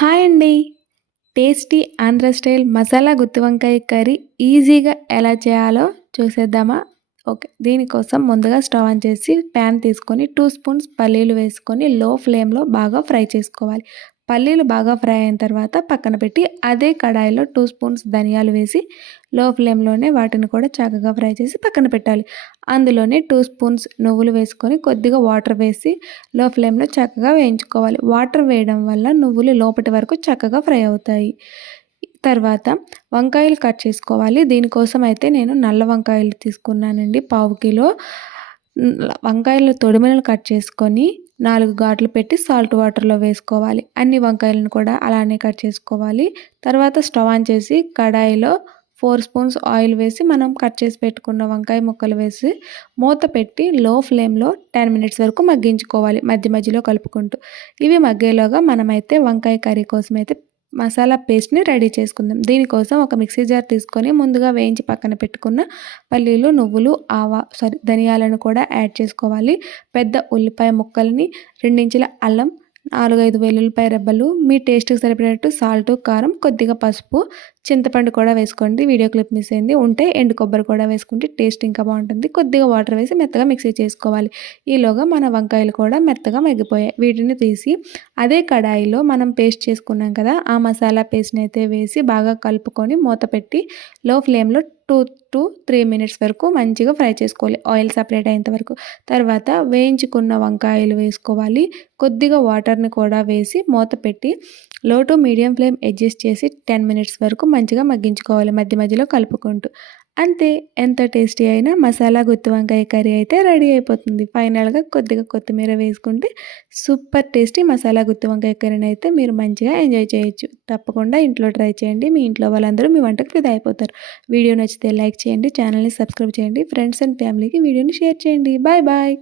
Hi అండి. Tasty Andhra style masala గుత్తి వంకాయ curry ఈజీగా ఎలా చేయాలో చూసేద్దామా? ఓకే. దీనికోసం ముందుగా స్టవ్ ఆన్ చేసి ప్యాన్ తీసుకొని 2 స్పూన్స్ పల్లీలు వేసుకొని లో ఫ్లేమ్‌లో బాగా ఫ్రై చేసుకోవాలి. పల్లీలు బాగా ఫ్రై అయిన తర్వాత పక్కన పెట్టి అదే కడాయిలో 2 స్పూన్స్ ధనియాలు వేసి లో ఫ్లేమ్‌లోనే వాటిని కూడా చక్కగా ఫ్రై చేసి పక్కన పెట్టాలి. అందులోనే 2 స్పూన్స్ నువ్వులు వేసుకొని కొద్దిగా వాటర్ వేసి లో ఫ్లేమ్‌లో చక్కగా వేయించుకోవాలి. వాటర్ వేయడం వల్ల నువ్వులు లోపటి వరకు చక్కగా ఫ్రై అవుతాయి. తర్వాత వంకాయలు కట్ చేసుకోవాలి. దీనికోసం అయితే నేను నల్ల వంకాయలు తీసుకున్నానండి పావు కిలో. వంకాయలు తొడిమలను కట్ చేసుకొని 4 ఘాట్లు పెట్టి సాల్ట్ వాటర్‌లో వేసుకోవాలి. అన్ని వంకాయలను కూడా అలానే కట్ చేసుకోవాలి. తర్వాత స్టవ్ ఆన్ చేసి కడాయిలో 4 స్పూన్స్ ఆయిల్ వేసి మనం కట్ చేసి పెట్టుకున్న వంకాయ ముక్కలు వేసి మూత పెట్టి లో ఫ్లేమ్‌లో 10 మినిట్స్ వరకు మగ్గించుకోవాలి మధ్య మధ్యలో కలుపుకుంటూ. ఇవి మగ్గేలోగా మనమైతే వంకాయ కర్రీ కోసమైతే మసాలా పేస్ట్‌ని రెడీ చేసుకుందాం. దీనికోసం ఒక మిక్సీ జార్ తీసుకొని ముందుగా వేయించి పక్కన పెట్టుకున్న పల్లీలు, నువ్వులు, ధనియాలను కూడా యాడ్ చేసుకోవాలి. పెద్ద ఉల్లిపాయ ముక్కల్ని, 2 ఇంచుల అల్లం, 4, 5 వెల్లుల్లిపాయ రెబ్బలు, మీ టేస్ట్‌కి సరిపడేట్టు సాల్టు, కారం, కొద్దిగా పసుపు, చింతపండు కూడా వేసుకోండి. వీడియో క్లిప్ మిస్ అయింది. ఉంటే ఎండు కొబ్బరి కూడా వేసుకుంటే టేస్ట్ ఇంకా బాగుంటుంది. కొద్దిగా వాటర్ వేసి మెత్తగా మిక్సీ చేసుకోవాలి. ఈలోగా మన వంకాయలు కూడా మెత్తగా మగ్గిపోయాయి. వీటిని తీసి అదే కడాయిలో మనం పేస్ట్ చేసుకున్నాం కదా! ఆ మసాలా పేస్ట్‌ని అయితే వేసి బాగా కలుపుకొని మూత పెట్టి లో ఫ్లేమ్‌లో 2-3 మినిట్స్ వరకు మంచిగా ఫ్రై చేసుకోవాలి. ఆయిల్ సెపరేట్ అయ్యేంత వరకు. తర్వాత వేయించుకున్న వంకాయలు వేసుకోవాలి. కొద్దిగా వాటర్‌ని కూడా వేసి మూత పెట్టి లో టు మీడియం ఫ్లేమ్ అడ్జస్ట్ చేసి 10 మినిట్స్ వరకు మంచిగా మగ్గించుకోవాలి మధ్య మధ్యలో కలుపుకుంటూ. అంతే, ఎంత టేస్టీ అయిన మసాలా గుత్తి వంకాయ కర్రీ అయితే రెడీ అయిపోతుంది. ఫైనల్‌గా కొద్దిగా కొత్తిమీర వేసుకుంటే సూపర్ టేస్టీ మసాలా గుత్తి వంకాయ కర్రీని అయితే మీరు మంచిగా ఎంజాయ్ చేయొచ్చు. తప్పకుండా ఇంట్లో ట్రై చేయండి. మీ ఇంట్లో వాళ్ళందరూ మీ వంటకు ఫిదా అయిపోతారు. వీడియో నచ్చితే లైక్ చేయండి. ఛానల్‌ని సబ్స్క్రైబ్ చేయండి. ఫ్రెండ్స్ అండ్ ఫ్యామిలీకి వీడియోని షేర్ చేయండి. Bye bye.